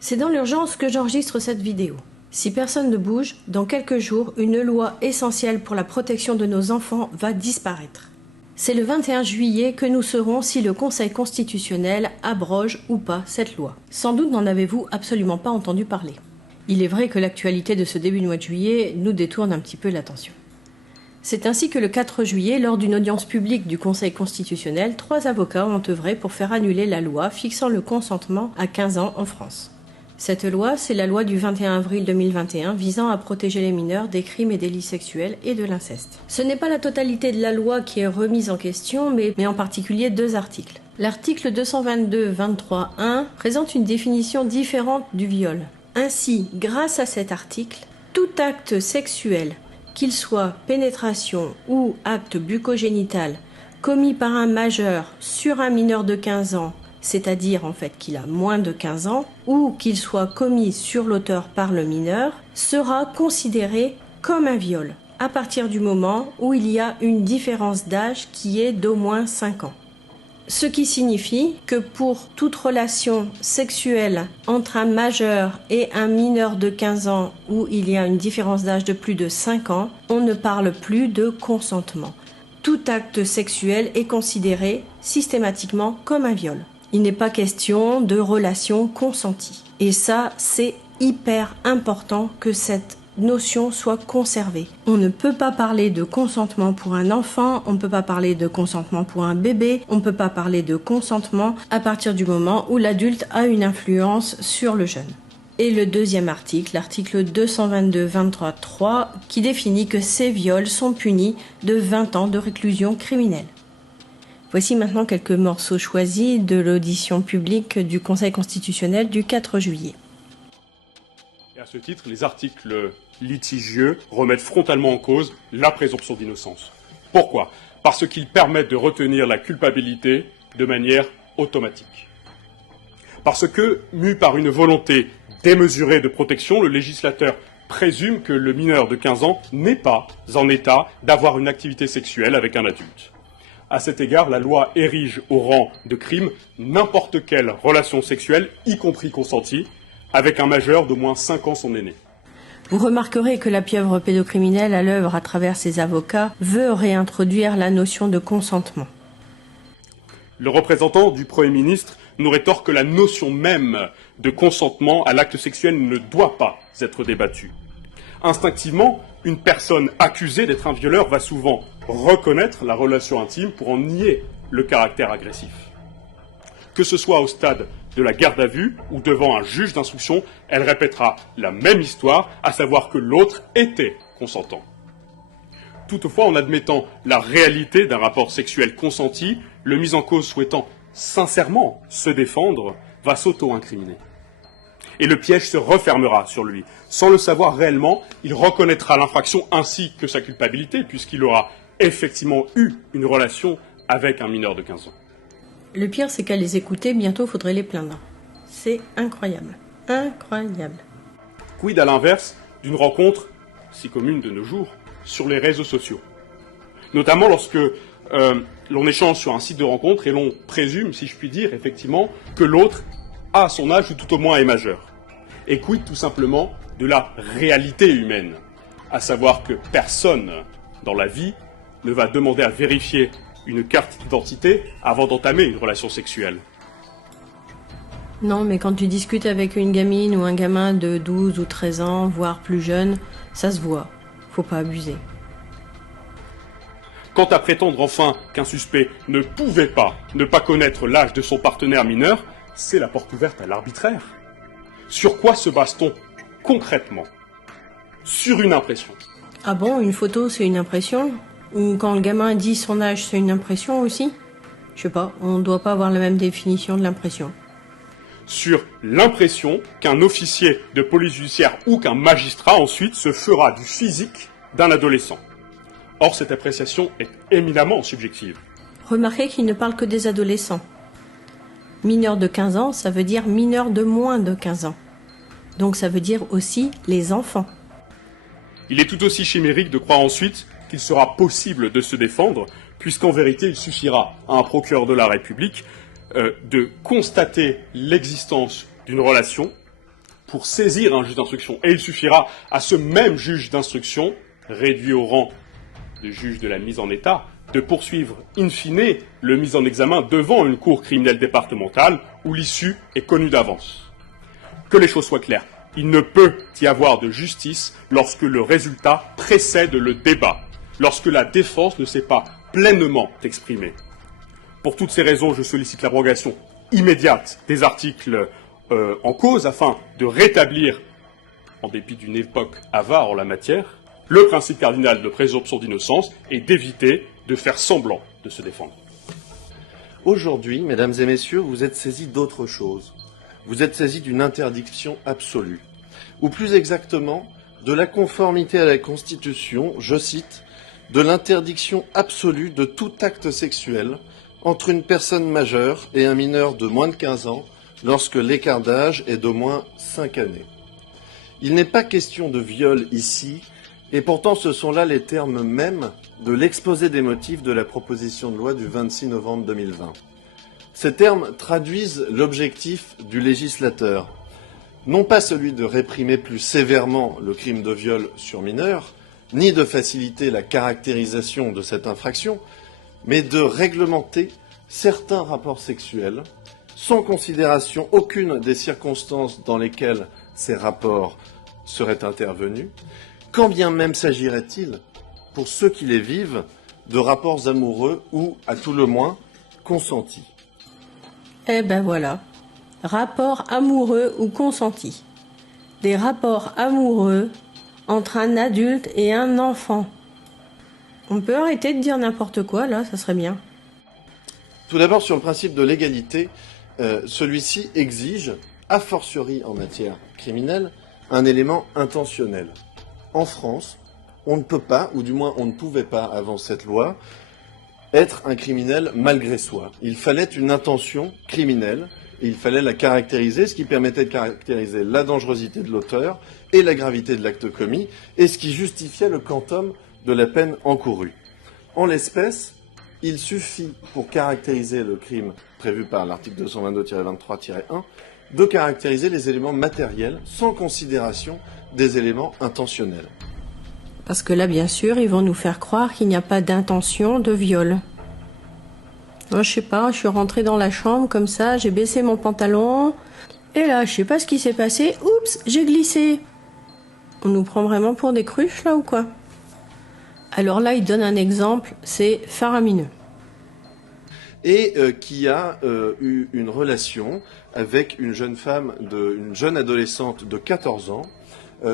C'est dans l'urgence que j'enregistre cette vidéo. Si personne ne bouge, dans quelques jours, une loi essentielle pour la protection de nos enfants va disparaître. C'est le 21 juillet que nous saurons si le Conseil constitutionnel abroge ou pas cette loi. Sans doute n'en avez-vous absolument pas entendu parler. Il est vrai que l'actualité de ce début de mois de juillet nous détourne un petit peu l'attention. C'est ainsi que le 4 juillet, lors d'une audience publique du Conseil constitutionnel, 3 avocats ont œuvré pour faire annuler la loi fixant le consentement à 15 ans en France. Cette loi, c'est la loi du 21 avril 2021 visant à protéger les mineurs des crimes et délits sexuels et de l'inceste. Ce n'est pas la totalité de la loi qui est remise en question, mais en particulier 2 articles. L'article 222-23-1 présente une définition différente du viol. Ainsi, grâce à cet article, tout acte sexuel, qu'il soit pénétration ou acte bucco-génital, commis par un majeur sur un mineur de 15 ans, c'est-à-dire en fait qu'il a moins de 15 ans, ou qu'il soit commis sur l'auteur par le mineur, sera considéré comme un viol, à partir du moment où il y a une différence d'âge qui est d'au moins 5 ans. Ce qui signifie que pour toute relation sexuelle entre un majeur et un mineur de 15 ans où il y a une différence d'âge de plus de 5 ans, on ne parle plus de consentement. Tout acte sexuel est considéré systématiquement comme un viol. Il n'est pas question de relation consentie. Et ça, c'est hyper important que cette notion soit conservée. On ne peut pas parler de consentement pour un enfant, on ne peut pas parler de consentement pour un bébé, on ne peut pas parler de consentement à partir du moment où l'adulte a une influence sur le jeune. Et le deuxième article, l'article 222-23-3, qui définit que ces viols sont punis de 20 ans de réclusion criminelle. Voici maintenant quelques morceaux choisis de l'audition publique du Conseil constitutionnel du 4 juillet. Et à ce titre, les articles litigieux remettent frontalement en cause la présomption d'innocence. Pourquoi ? Parce qu'ils permettent de retenir la culpabilité de manière automatique. Parce que, mû par une volonté démesurée de protection, le législateur présume que le mineur de 15 ans n'est pas en état d'avoir une activité sexuelle avec un adulte. À cet égard, la loi érige au rang de crime n'importe quelle relation sexuelle, y compris consentie, avec un majeur d'au moins 5 ans son aîné. Vous remarquerez que la pieuvre pédocriminelle à l'œuvre à travers ses avocats veut réintroduire la notion de consentement. Le représentant du Premier ministre nous rétorque que la notion même de consentement à l'acte sexuel ne doit pas être débattue. Instinctivement, une personne accusée d'être un violeur va souvent reconnaître la relation intime pour en nier le caractère agressif. Que ce soit au stade de la garde à vue ou devant un juge d'instruction, elle répétera la même histoire, à savoir que l'autre était consentant. Toutefois, en admettant la réalité d'un rapport sexuel consenti, le mis en cause souhaitant sincèrement se défendre va s'auto-incriminer. Et le piège se refermera sur lui. Sans le savoir réellement, il reconnaîtra l'infraction ainsi que sa culpabilité, puisqu'il aura effectivement eu une relation avec un mineur de 15 ans. Le pire, c'est qu'à les écouter, bientôt faudrait les plaindre. C'est incroyable. Incroyable. Quid à l'inverse d'une rencontre, si commune de nos jours, sur les réseaux sociaux. Notamment lorsque l'on échange sur un site de rencontre et l'on présume, si je puis dire, effectivement, que l'autre a son âge ou tout au moins est majeur. Et quid tout simplement de la réalité humaine, à savoir que personne dans la vie ne va demander à vérifier une carte d'identité avant d'entamer une relation sexuelle. Non, mais quand tu discutes avec une gamine ou un gamin de 12 ou 13 ans, voire plus jeune, ça se voit. Faut pas abuser. Quant à prétendre enfin qu'un suspect ne pouvait pas ne pas connaître l'âge de son partenaire mineur, c'est la porte ouverte à l'arbitraire. Sur quoi se base-t-on concrètement ? Sur une impression. Ah bon, une photo, c'est une impression ? Ou quand le gamin dit son âge, c'est une impression aussi ? Je sais pas, on ne doit pas avoir la même définition de l'impression. Sur l'impression qu'un officier de police judiciaire ou qu'un magistrat ensuite se fera du physique d'un adolescent. Or, cette appréciation est éminemment subjective. Remarquez qu'il ne parle que des adolescents. Mineur de 15 ans, ça veut dire mineur de moins de 15 ans. Donc ça veut dire aussi les enfants. Il est tout aussi chimérique de croire ensuite qu'il sera possible de se défendre, puisqu'en vérité, il suffira à un procureur de la République de constater l'existence d'une relation pour saisir un juge d'instruction. Et il suffira à ce même juge d'instruction, réduit au rang de juge de la mise en état, de poursuivre in fine le mis en examen devant une cour criminelle départementale où l'issue est connue d'avance. Que les choses soient claires, il ne peut y avoir de justice lorsque le résultat précède le débat, lorsque la défense ne s'est pas pleinement exprimée. Pour toutes ces raisons, je sollicite l'abrogation immédiate des articles en cause afin de rétablir, en dépit d'une époque avare en la matière, le principe cardinal de présomption d'innocence et d'éviter de faire semblant de se défendre. Aujourd'hui, mesdames et messieurs, vous êtes saisis d'autre chose. Vous êtes saisis d'une interdiction absolue. Ou plus exactement, de la conformité à la Constitution, je cite, de l'interdiction absolue de tout acte sexuel entre une personne majeure et un mineur de moins de 15 ans lorsque l'écart d'âge est d'au moins 5 années. Il n'est pas question de viol ici, et pourtant ce sont là les termes mêmes de l'exposé des motifs de la proposition de loi du 26 novembre 2020. Ces termes traduisent l'objectif du législateur, non pas celui de réprimer plus sévèrement le crime de viol sur mineur, ni de faciliter la caractérisation de cette infraction, mais de réglementer certains rapports sexuels, sans considération aucune des circonstances dans lesquelles ces rapports seraient intervenus, quand bien même s'agirait-il, pour ceux qui les vivent, de rapports amoureux ou, à tout le moins, consentis. Eh ben voilà, rapport amoureux ou consenti. Des rapports amoureux entre un adulte et un enfant. On peut arrêter de dire n'importe quoi, là, ça serait bien. Tout d'abord, sur le principe de l'égalité, celui-ci exige, a fortiori en matière criminelle, un élément intentionnel. En France, on ne peut pas, ou du moins on ne pouvait pas avant cette loi, être un criminel malgré soi. Il fallait une intention criminelle, et il fallait la caractériser, ce qui permettait de caractériser la dangerosité de l'auteur et la gravité de l'acte commis, et ce qui justifiait le quantum de la peine encourue. En l'espèce, il suffit, pour caractériser le crime prévu par l'article 222-23-1, de caractériser les éléments matériels sans considération des éléments intentionnels. Parce que là, bien sûr, ils vont nous faire croire qu'il n'y a pas d'intention de viol. Moi, je sais pas, je suis rentrée dans la chambre comme ça, j'ai baissé mon pantalon, et là, je sais pas ce qui s'est passé, oups, j'ai glissé. On nous prend vraiment pour des cruches, là, ou quoi? Alors là, il donne un exemple, c'est faramineux. Et qui a eu une relation avec une jeune femme, une jeune adolescente de 14 ans.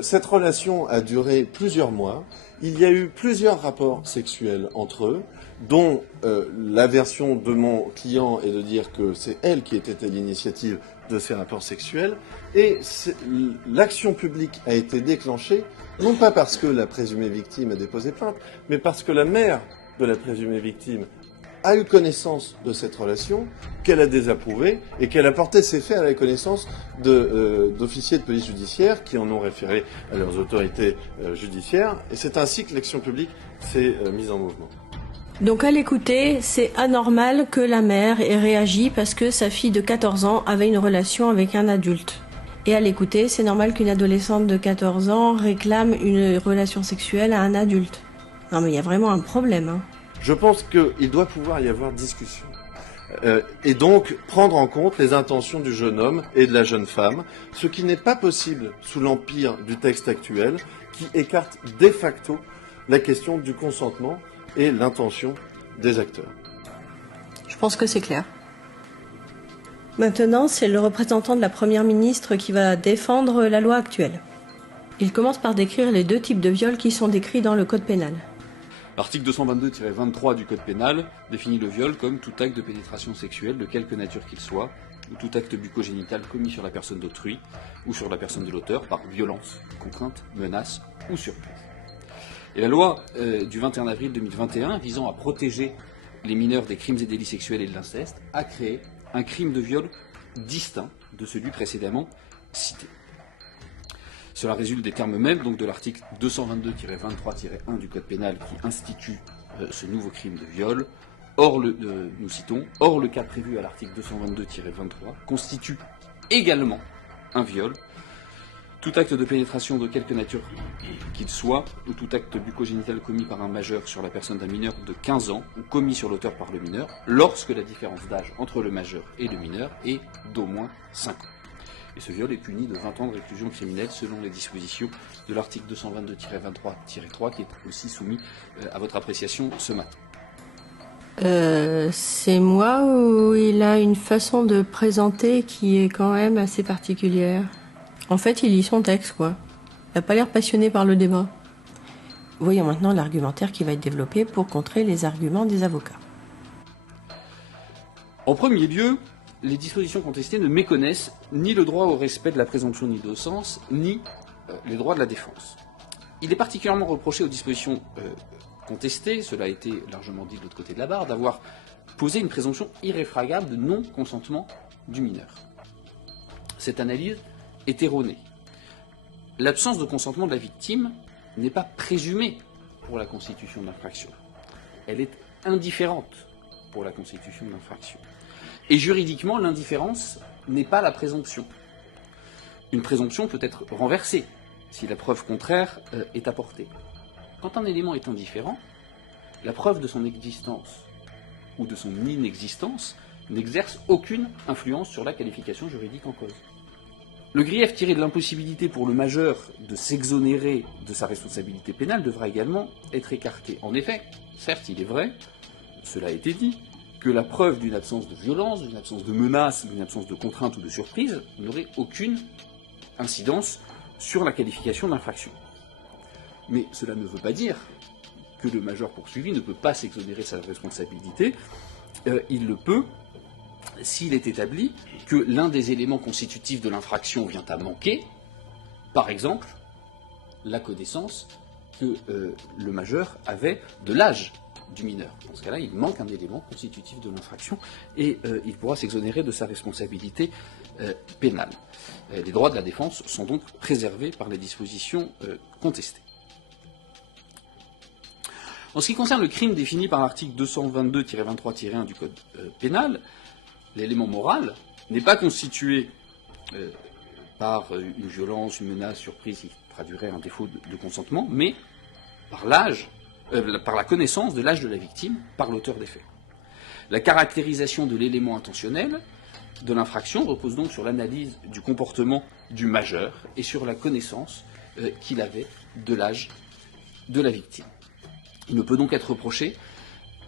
Cette relation a duré plusieurs mois. Il y a eu plusieurs rapports sexuels entre eux, dont la version de mon client est de dire que c'est elle qui était à l'initiative de ces rapports sexuels. Et l'action publique a été déclenchée, non pas parce que la présumée victime a déposé plainte, mais parce que la mère de la présumée victime a eu connaissance de cette relation, qu'elle a désapprouvée et qu'elle a porté ces faits à la connaissance d'officiers de police judiciaire qui en ont référé à leurs autorités judiciaires. Et c'est ainsi que l'action publique s'est mise en mouvement. Donc à l'écouter, c'est anormal que la mère ait réagi parce que sa fille de 14 ans avait une relation avec un adulte. Et à l'écouter, c'est normal qu'une adolescente de 14 ans réclame une relation sexuelle à un adulte. Non mais il y a vraiment un problème, hein. Je pense qu'il doit pouvoir y avoir discussion. Et donc prendre en compte les intentions du jeune homme et de la jeune femme, ce qui n'est pas possible sous l'empire du texte actuel, qui écarte de facto la question du consentement et l'intention des acteurs. Je pense que c'est clair. Maintenant, c'est le représentant de la Première ministre qui va défendre la loi actuelle. Il commence par décrire les deux types de viols qui sont décrits dans le Code pénal. L'article 222-23 du Code pénal définit le viol comme tout acte de pénétration sexuelle de quelque nature qu'il soit, ou tout acte bucco-génital commis sur la personne d'autrui ou sur la personne de l'auteur par violence, contrainte, menace ou surprise. Et la loi du 21 avril 2021 visant à protéger les mineurs des crimes et délits sexuels et de l'inceste a créé un crime de viol distinct de celui précédemment cité. Cela résulte des termes mêmes donc de l'article 222-23-1 du Code pénal qui institue ce nouveau crime de viol. Or, nous citons, or le cas prévu à l'article 222-23 constitue également un viol Tout acte de pénétration de quelque nature qu'il soit, ou tout acte bucco-génital commis par un majeur sur la personne d'un mineur de 15 ans, ou commis sur l'auteur par le mineur, lorsque la différence d'âge entre le majeur et le mineur est d'au moins 5 ans. Et ce viol est puni de 20 ans de réclusion criminelle selon les dispositions de l'article 222-23-3 qui est aussi soumis à votre appréciation ce matin. C'est moi ou il a une façon de présenter qui est quand même assez particulière. En fait, il lit son texte, quoi. Il n'a pas l'air passionné par le débat. Voyons maintenant l'argumentaire qui va être développé pour contrer les arguments des avocats. En premier lieu, les dispositions contestées ne méconnaissent ni le droit au respect de la présomption d'innocence, ni les droits de la défense. Il est particulièrement reproché aux dispositions contestées, cela a été largement dit de l'autre côté de la barre, d'avoir posé une présomption irréfragable de non-consentement du mineur. Cette analyse est erronée. L'absence de consentement de la victime n'est pas présumée pour la constitution de l'infraction. Elle est indifférente pour la constitution de l'infraction. Et juridiquement, l'indifférence n'est pas la présomption. Une présomption peut être renversée si la preuve contraire est apportée. Quand un élément est indifférent, la preuve de son existence ou de son inexistence n'exerce aucune influence sur la qualification juridique en cause. Le grief tiré de l'impossibilité pour le majeur de s'exonérer de sa responsabilité pénale devra également être écarté. En effet, certes, il est vrai, cela a été dit, que la preuve d'une absence de violence, d'une absence de menace, d'une absence de contrainte ou de surprise n'aurait aucune incidence sur la qualification d'infraction. Mais cela ne veut pas dire que le majeur poursuivi ne peut pas s'exonérer de sa responsabilité. Il le peut s'il est établi que l'un des éléments constitutifs de l'infraction vient à manquer, par exemple, la connaissance que le majeur avait de l'âge du mineur. Dans ce cas-là, il manque un élément constitutif de l'infraction et il pourra s'exonérer de sa responsabilité pénale. Les droits de la défense sont donc préservés par les dispositions contestées. En ce qui concerne le crime défini par l'article 222-23-1 du Code pénal, l'élément moral n'est pas constitué par une violence, une menace, surprise qui traduirait un défaut de consentement, mais par l'âge, par la connaissance de l'âge de la victime par l'auteur des faits. La caractérisation de l'élément intentionnel de l'infraction repose donc sur l'analyse du comportement du majeur et sur la connaissance qu'il avait de l'âge de la victime. Il ne peut donc être reproché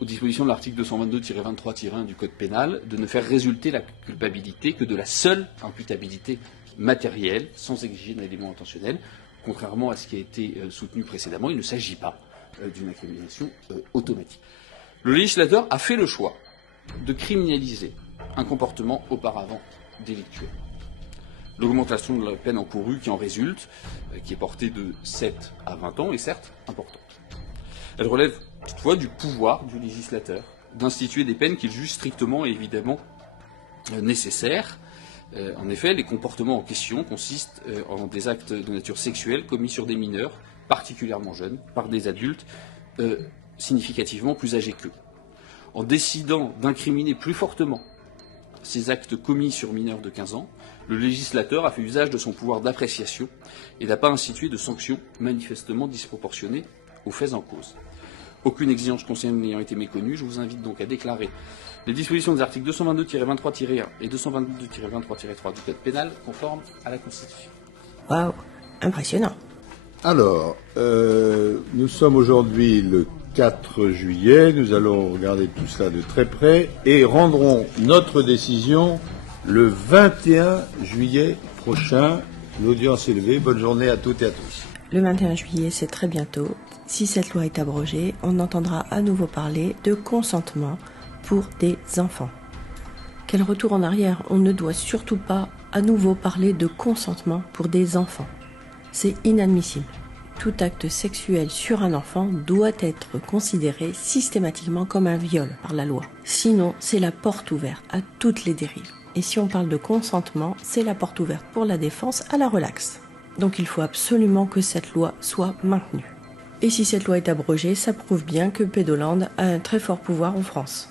aux dispositions de l'article 222-23-1 du Code pénal de ne faire résulter la culpabilité que de la seule imputabilité matérielle, sans exiger d'un élément intentionnel. Contrairement à ce qui a été soutenu précédemment, il ne s'agit pas d'une incrimination automatique. Le législateur a fait le choix de criminaliser un comportement auparavant délictuel. L'augmentation de la peine encourue qui en résulte, qui est portée de 7 à 20 ans, est certes importante. Elle relève toutefois du pouvoir du législateur d'instituer des peines qu'il juge strictement et évidemment nécessaires. En effet, les comportements en question consistent en des actes de nature sexuelle commis sur des mineurs, particulièrement jeunes, par des adultes significativement plus âgés qu'eux. En décidant d'incriminer plus fortement ces actes commis sur mineurs de 15 ans, le législateur a fait usage de son pouvoir d'appréciation et n'a pas institué de sanctions manifestement disproportionnées aux faits en cause. Aucune exigence concernée n'ayant été méconnue, je vous invite donc à déclarer les dispositions des articles 222-23-1 et 222-23-3 du Code pénal conformes à la Constitution. Waouh, impressionnant. Alors, nous sommes aujourd'hui le 4 juillet, nous allons regarder tout cela de très près et rendrons notre décision le 21 juillet prochain. L'audience est levée, bonne journée à toutes et à tous. Le 21 juillet, c'est très bientôt. Si cette loi est abrogée, on entendra à nouveau parler de consentement pour des enfants. Quel retour en arrière, on ne doit surtout pas à nouveau parler de consentement pour des enfants. C'est inadmissible. Tout acte sexuel sur un enfant doit être considéré systématiquement comme un viol par la loi. Sinon, c'est la porte ouverte à toutes les dérives. Et si on parle de consentement, c'est la porte ouverte pour la défense à la relaxe. Donc il faut absolument que cette loi soit maintenue. Et si cette loi est abrogée, ça prouve bien que Pédoland a un très fort pouvoir en France.